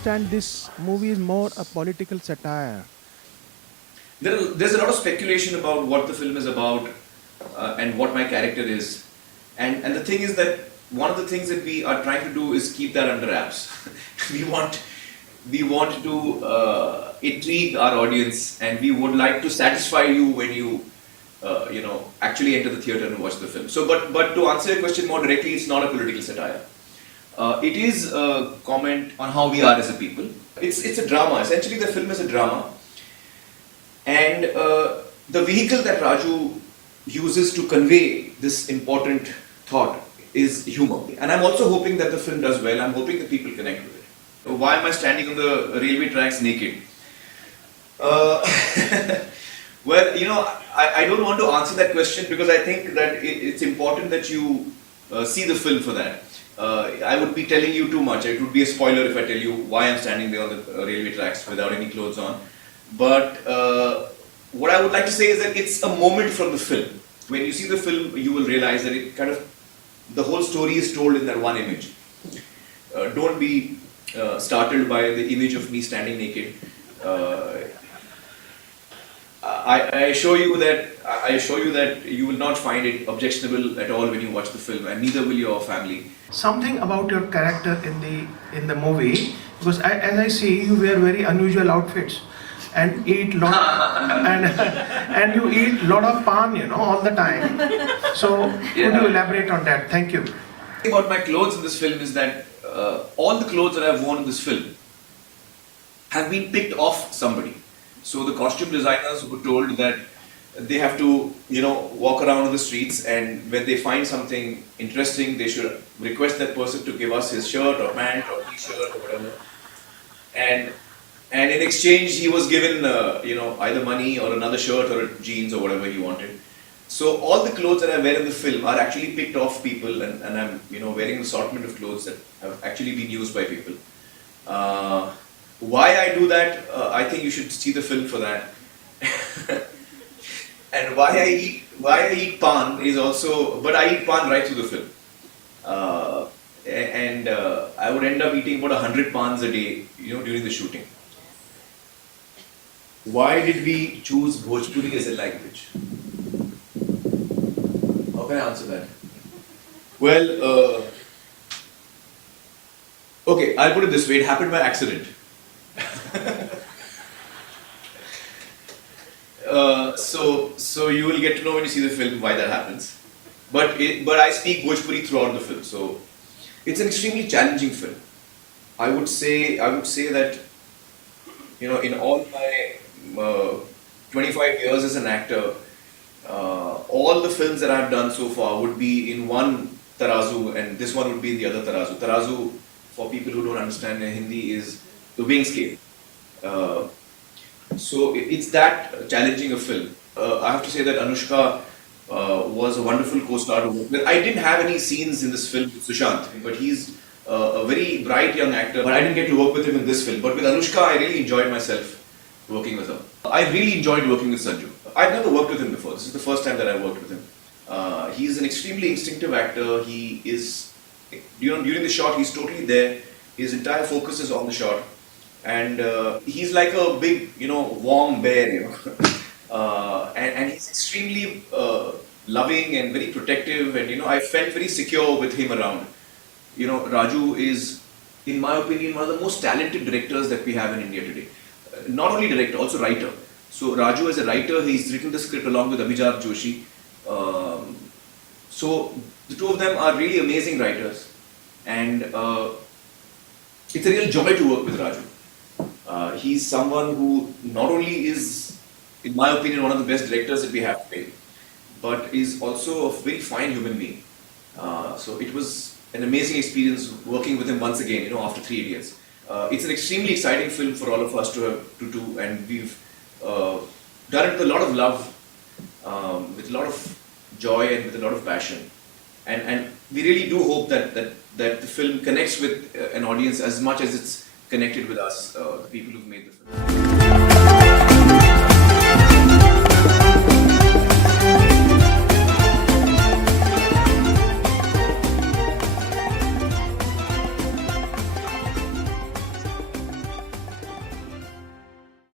understand this movie is more a political satire. There's a lot of speculation about what the film is about and what my character is. And the thing is that one of the things that we are trying to do is keep that under wraps. we want we want to intrigue our audience, and we would like to satisfy you when you actually enter the theater and watch the film. So, but to answer your question more directly, it's not a political satire. It is a comment on how we are as a people. It's a drama. Essentially, the film is a drama, and the vehicle that Raju uses to convey this important thought is humor. And I'm also hoping that the film does well. I'm hoping that people connect with it. Why am I standing on the railway tracks naked? Uh, well, I don't want to answer that question because I think that it's important that you see the film for that. I would be telling you too much. It would be a spoiler if I tell you why I'm standing there on the railway tracks without any clothes on. But what I would like to say is that it's a moment from the film. When you see the film, you will realize that the whole story is told in that one image. Don't be startled by the image of me standing naked. I assure you that you will not find it objectionable at all when you watch the film, and neither will your family. Something about your character in the movie, because as I see, you wear very unusual outfits and eat lot and you eat lot of pan, all the time. So Yeah. could you elaborate on that? Thank you. The thing about my clothes in this film is that all the clothes that I've worn in this film have been picked off somebody. So the costume designers were told that they have to, walk around on the streets, and when they find something interesting, they should request that person to give us his shirt or pant or t-shirt or whatever. And in exchange, he was given, either money or another shirt or jeans or whatever he wanted. So all the clothes that I wear in the film are actually picked off people, and I'm, wearing an assortment of clothes that have actually been used by people. Why I do that, I think you should see the film for that. And why I eat pan is also, but I eat pan right through the film. And I would end up eating about 100 pans a day, during the shooting. Why did we choose Bhojpuri as a language? How can I answer that? Well, okay, I'll put it this way, it happened by accident. So you will get to know when you see the film why that happens. But I speak Bhojpuri throughout the film, so it's an extremely challenging film. I would say that in all my 25 years as an actor, all the films that I've done so far would be in one tarazu, and this one would be in the other tarazu. Tarazu, for people who don't understand Hindi, is the weighing scale. So it's that challenging a film. I have to say that Anushka was a wonderful co-star to work with. I didn't have any scenes in this film with Sushant, but he's a very bright young actor. But I didn't get to work with him in this film. But with Anushka, I really enjoyed myself working with her. I really enjoyed working with Sanju. I've never worked with him before. This is the first time that I worked with him. He's an extremely instinctive actor. He is, during the shot, he's totally there. His entire focus is on the shot. And he's like a big, warm bear, and he's extremely loving and very protective, and I felt very secure with him around. Raju is, in my opinion, one of the most talented directors that we have in India today. Not only director, also writer. So Raju, as a writer, he's written the script along with Abhijat Joshi. So the two of them are really amazing writers, and it's a real joy to work with Raju. He's someone who not only is, in my opinion, one of the best directors that we have today, but is also a very fine human being. So it was an amazing experience working with him once again, after 3 years. It's an extremely exciting film for all of us to do, and we've done it with a lot of love, with a lot of joy and with a lot of passion. And we really do hope that the film connects with an audience as much as it's connected with us, the people who've made the film.